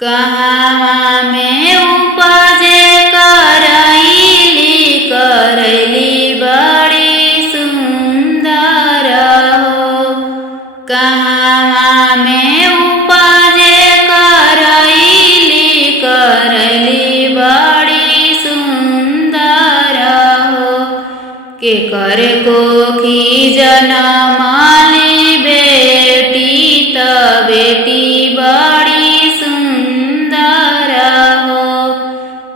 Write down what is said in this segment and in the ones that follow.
कहाँ में उपजे करैली बड़ी सुंदर हो। कहाँ में उपजे करैली बड़ी सुंदर हो। के कर कोखी जनमाली बेटी त बेटी बड़ी सुंदर हो।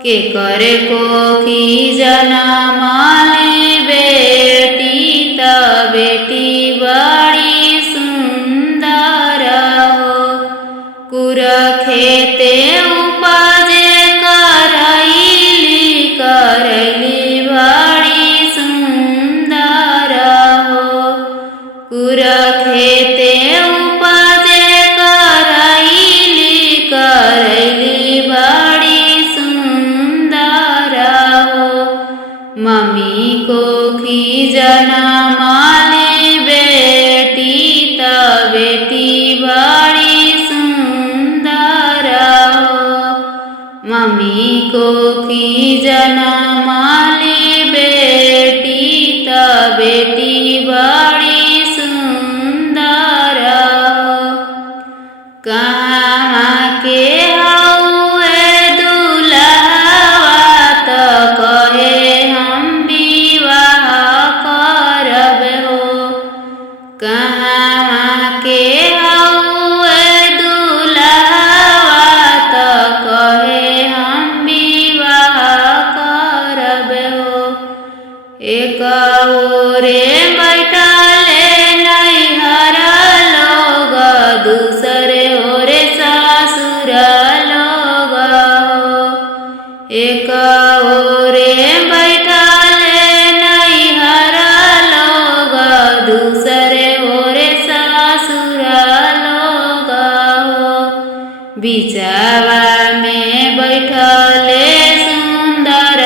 के कर कोखी जनमाली बेटी त बेटी बड़ी सुंदर हो। कुर खेते उपजे करैली बड़ी सुंदर हो। कुर खेते उपजे करैली बड़ी सुंदर हो। मम्मी कोखी जनमाली बेटी त बेटी बड़ी सुंदर हो। मम्मी कोखी जनमाली बेटी त बेटी बड़ी सुंदर हो। कहाँ के हउए दुल्हवा त कहे हम विवाह करब हो। कहाँ के हउए दुल्हवा त कहे हम विवाह करब हो। एक ओरे बैठले नैहर लोग, दूसरे ओरे ससुर लोग हो। एक ओरे बैठले नैहर लोग, दूसरे ओरे ससुर लोग हो। बिचवा में बैठले सुंदर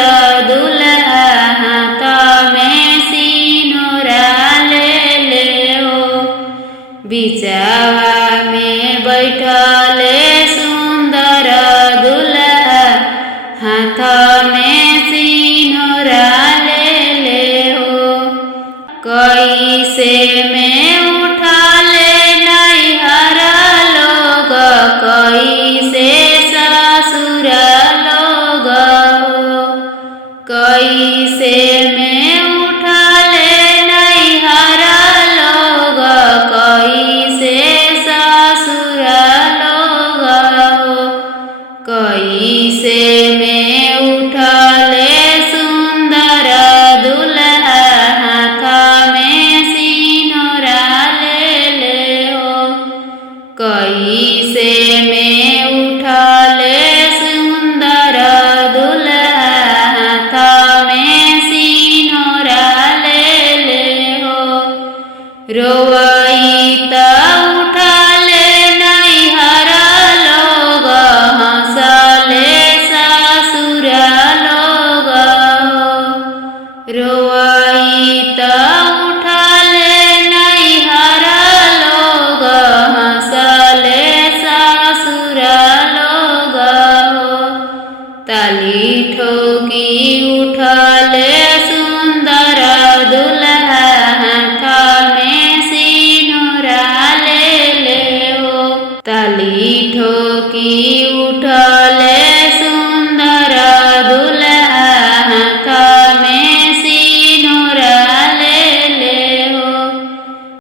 दुल्हा, हाथ में सिनोरा ले हो। बिचवा में बैठले सुंदर दुल्हा, हाथ में सिनोरा ले हो। कैसे में उठाले नैहर लोग, कैसे ससुर लोग हो। कैसे में उठाले नैहर लोग, कैसे ससुर लोग हो। कैसे में उठाले सुंदर दुल्हा, हाथ में सिनोरा ले हो। कैसे में उठाले सुंदर दुल्हा, हाथ में सिनोरा ले हो। रोवई त उठाले नैहर लोग, हंसले ससुर लोग हो। रोवई त उठाले नैहर लोग, हंसले ससुर लोग हो। ताली ठोकी उठले सुंदर दुल्हा, हाथ में सिनोरा ले हो। ताली ठोकी उठ